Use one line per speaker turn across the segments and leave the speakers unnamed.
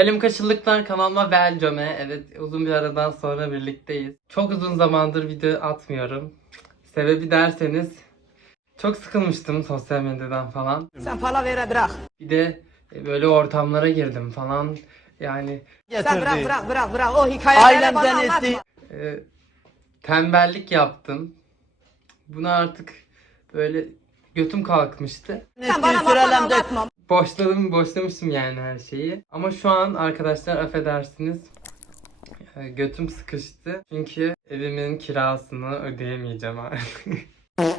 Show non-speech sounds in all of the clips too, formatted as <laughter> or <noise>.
Selim Kaşıllıklar kanalıma welcome. Evet uzun bir aradan sonra birlikteyiz. Çok uzun zamandır video atmıyorum. Sebebi derseniz çok sıkılmıştım sosyal medyadan falan.
Sen palavra bırak.
Bir de e, böyle ortamlara girdim falan. Yani
Sen bırak bırak bırak bırak. O hikayeleri bana
Ailemden
anlatma.
etti.
e, tembellik yaptım. Buna artık böyle götüm kalkmıştı.
Sen bana
Sürelemde
anlatma.
Boşladım, boşlamıştım yani her şeyi. Ama şu an arkadaşlar affedersiniz. e, Götüm sıkıştı. Çünkü evimin kirasını ödeyemeyeceğim artık. <laughs>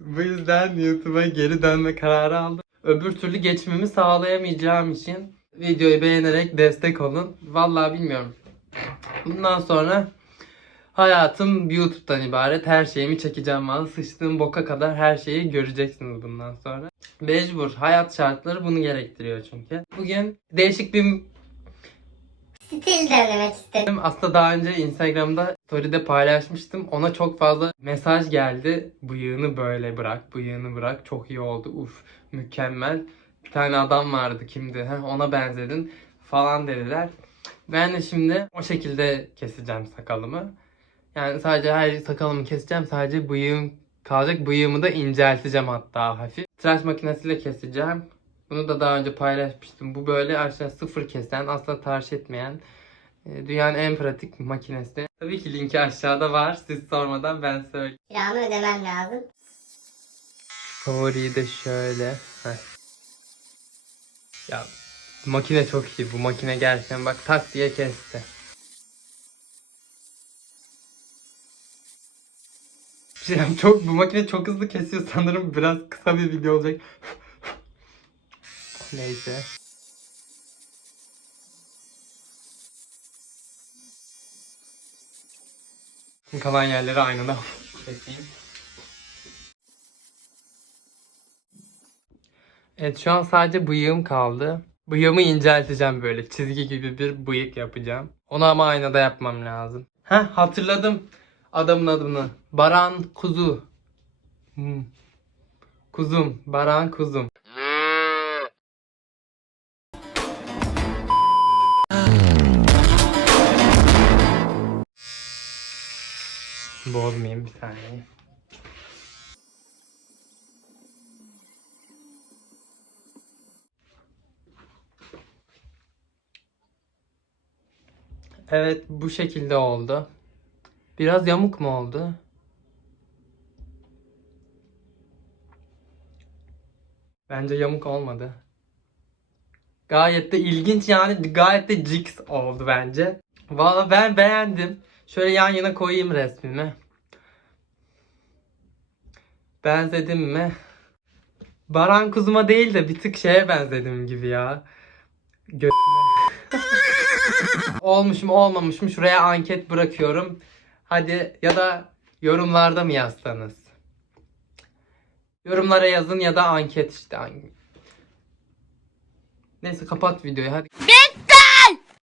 Bu yüzden YouTube'a geri dönme kararı aldım. Öbür türlü geçmemi sağlayamayacağım için videoyu beğenerek destek olun. Vallahi bilmiyorum. Bundan sonra Hayatım YouTube'dan ibaret. Her şeyimi çekeceğim valla. Sıçtığım boka kadar her şeyi göreceksiniz bundan sonra. Mecbur. Hayat şartları bunu gerektiriyor çünkü. Bugün değişik bir
Stil denemek istedim.
aslında daha önce Instagram'da story'de paylaşmıştım. Ona çok fazla mesaj geldi. Bıyığını böyle bırak, bıyığını bırak. Çok iyi oldu. Uf, mükemmel. Bir tane adam vardı kimdi? Heh, ona benzedin falan dediler. Ben de şimdi o şekilde keseceğim sakalımı. Yani sadece her sakalımı keseceğim. Sadece bıyığım kalacak. Bıyığımı da incelteceğim hatta hafif. Tıraş makinesiyle keseceğim. Bunu da daha önce paylaşmıştım. Bu böyle aşağı sıfır kesen, asla tıraş etmeyen e, dünyanın en pratik makinesi. Tabii ki linki aşağıda var. Siz sormadan ben söyleyeyim.
Kiramı ödemem lazım.
Favoriyi de şöyle. Heh. Ya makine çok iyi. Bu makine gerçekten bak tak diye kesti. Şey çok bu makine çok hızlı kesiyor sanırım biraz kısa bir video olacak. <laughs> Neyse. Kalan yerleri aynada <laughs> keseyim. Evet şu an sadece bıyığım kaldı. Bıyığımı incelteceğim böyle. Çizgi gibi bir bıyık yapacağım. Onu ama aynada yapmam lazım. Heh hatırladım adamın adını. Baran Kuzu. Hmm. Kuzum. Baran Kuzum. Bozmayayım bir saniye. Evet bu şekilde oldu. Biraz yamuk mu oldu? Bence yamuk olmadı. Gayet de ilginç yani gayet de jigs oldu bence. Valla ben beğendim. Şöyle yan yana koyayım resmimi. Benzedim mi? Baran kuzuma değil de bir tık şeye benzedim gibi ya. Götüme. <laughs> Olmuş mu olmamış mı şuraya anket bırakıyorum. Hadi ya da yorumlarda mı yazsanız? Yorumlara yazın ya da anket işte. Neyse kapat videoyu hadi. Bitti!